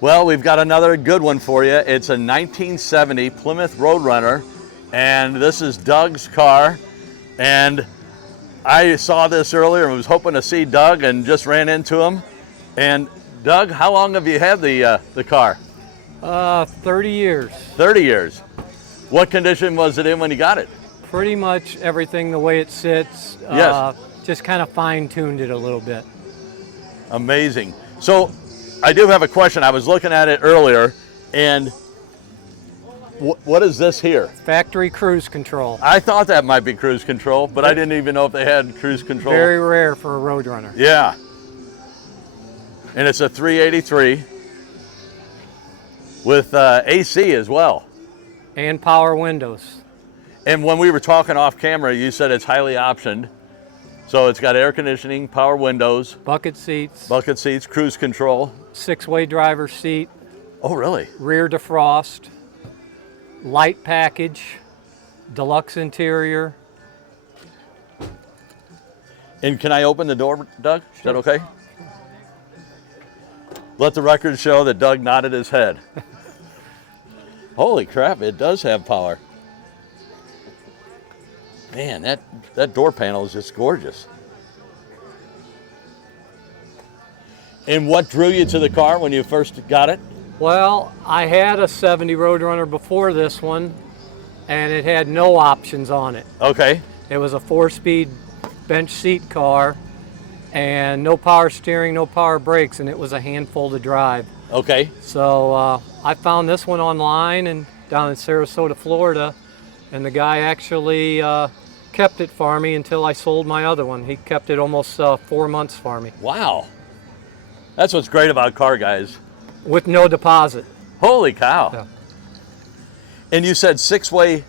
Well, we've got another good one for you. It's a 1970 Plymouth Roadrunner, and this is Doug's car. And I saw this earlier and was hoping to see Doug and just ran into him. And Doug, how long have you had the car? 30 years. 30 years. What condition was it in when you got it? Pretty much everything the way it sits. Yes. Just kind of fine-tuned it a little bit. Amazing. So I do have a question. I was looking at it earlier, and what is this here? Factory cruise control. I thought that might be cruise control, but I didn't even know if they had cruise control. Very rare for a Roadrunner. Yeah. And it's a 383 with AC as well. And power windows. And when we were talking off camera, you said it's highly optioned. So it's got air conditioning, power windows, bucket seats, cruise control. 6-way driver's seat. Oh, really? Rear defrost, light package, deluxe interior. And can I open the door, Doug? Is Sure. that okay? Let the record show that Doug nodded his head. Holy crap, it does have power. Man, that door panel is just gorgeous. And what drew you to the car when you first got it? Well, I had a 70 Roadrunner before this one, and it had no options on it. Okay. It was a 4-speed bench seat car, and no power steering, no power brakes, and it was a handful to drive. Okay. So I found this one online and down in Sarasota, Florida, and the guy actually kept it for me until I sold my other one. He kept it almost 4 months for me. Wow. That's what's great about car guys. With no deposit. Holy cow. Yeah. And you said 6-way?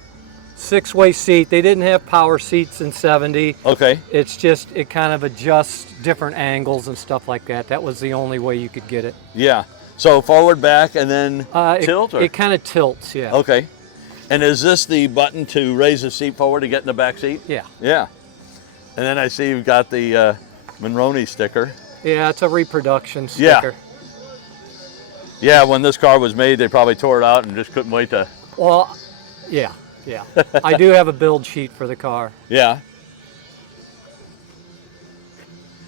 6-way seat. They didn't have power seats in 70. Okay. It's just, it kind of adjusts different angles and stuff like that. That was the only way you could get it. Yeah. So forward, back, and then tilt? It kind of tilts, yeah. Okay. And is this the button to raise the seat forward to get in the back seat? Yeah. Yeah. And then I see you've got the Monroney sticker. Yeah, it's a reproduction sticker. Yeah, when this car was made, they probably tore it out and just couldn't wait to... Well, yeah. I do have a build sheet for the car. Yeah.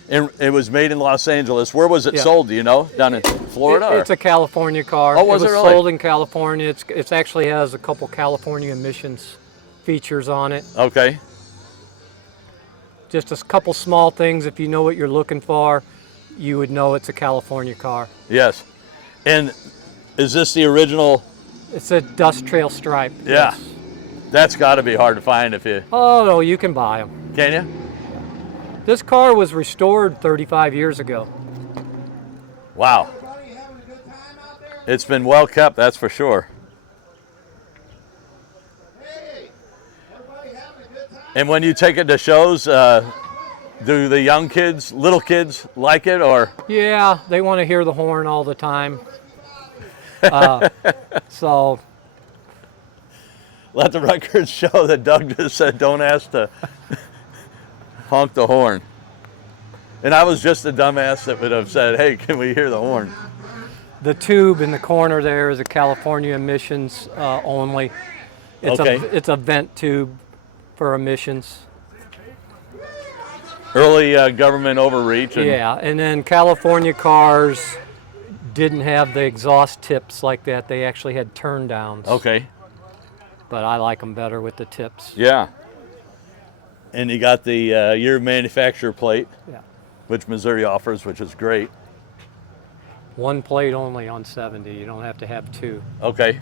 And it was made in Los Angeles. Where was it sold, do you know? Down in Florida? It's a California car. Oh, was it really? Sold in California. It actually has a couple California emissions features on it. Okay. Just a couple small things. If you know what you're looking for, you would know it's a California car. Yes. And is this the original? It's a dust trail stripe. Yeah. Yes. That's got to be hard to find if you... Oh, no, you can buy them. Can you? This car was restored 35 years ago. Wow. It's been well kept, that's for sure. And when you take it to shows, do the young kids, little kids, like it, or? Yeah, they want to hear the horn all the time. So. Let the record show that Doug just said, don't ask to honk the horn. And I was just a dumbass that would have said, hey, can we hear the horn? The tube in the corner there is a California emissions only. It's a vent tube for emissions. Early government overreach. Yeah, and then California cars didn't have the exhaust tips like that. They actually had turn downs. Okay. But I like them better with the tips. Yeah. And you got the year manufacturer plate, which Missouri offers, which is great. One plate only on 70. You don't have to have two. Okay.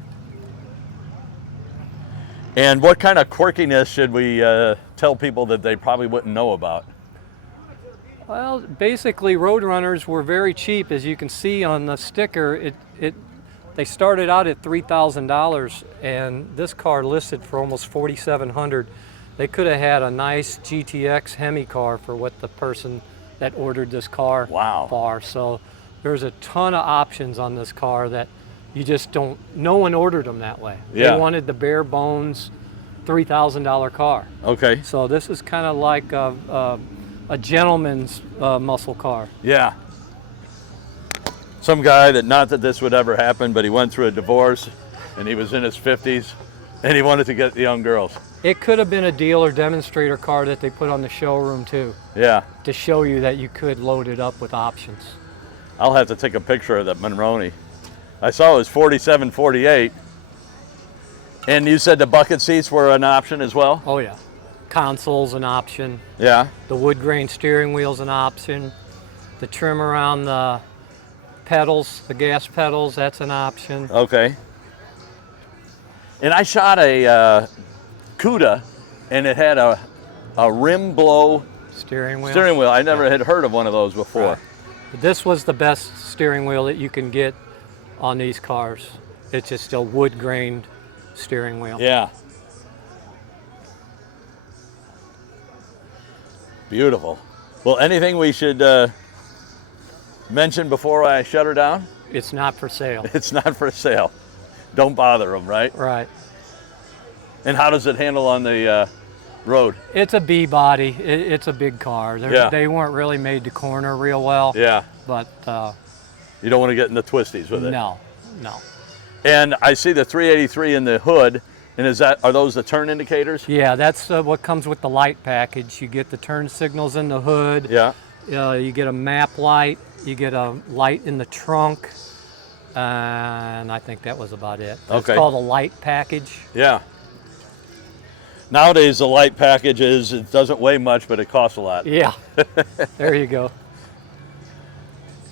And what kind of quirkiness should we tell people that they probably wouldn't know about? Well, basically, Roadrunners were very cheap. As you can see on the sticker, they started out at $3,000, and this car listed for almost $4,700. They could have had a nice GTX Hemi car for what the person that ordered this car for. So there's a ton of options on this car that you just don't, no one ordered them that way. Yeah. They wanted the bare bones $3,000 car. Okay. So this is kind of like a gentleman's muscle car. Yeah. some guy that, not that this would ever happen, but he went through a divorce and he was in his 50s and he wanted to get the young girls. It could have been a dealer demonstrator car that they put on the showroom too, Yeah. to show you that you could load it up with options. I'll have to take a picture of that Monroney. I saw it was 4748. And you said the bucket seats were an option as well? Oh yeah. Console's an option. Yeah. The wood grain steering wheel's an option. The trim around the pedals, the gas pedals, that's an option. Okay. And I shot a CUDA, and it had a rim blow Steering wheel. steering wheel. I never had heard of one of those before. Right. This was the best steering wheel that you can get on these cars. It's just a wood grained steering wheel. Yeah. Beautiful. Well, anything we should mention before I shut her down? It's not for sale. It's not for sale. Don't bother them, right? Right. And how does it handle on the road? It's a B body. It's a big car. Yeah. They weren't really made to corner real well. Yeah. But You don't want to get in the twisties with it. no. And I see the 383 in the hood. And are those the turn indicators? Yeah, that's what comes with the light package. You get the turn signals in the hood. Yeah. You get a map light. You get a light in the trunk. And I think that was about it. It's Okay. called a light package. Yeah. Nowadays, the light package it doesn't weigh much, but it costs a lot. Yeah. There you go.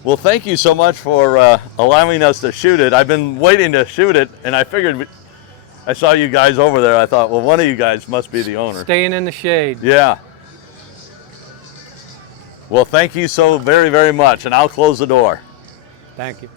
Well, thank you so much for allowing us to shoot it. I've been waiting to shoot it, and I figured, I saw you guys over there. I thought, well, one of you guys must be the owner. Staying in the shade. Yeah. Well, thank you so very, very much, and I'll close the door. Thank you.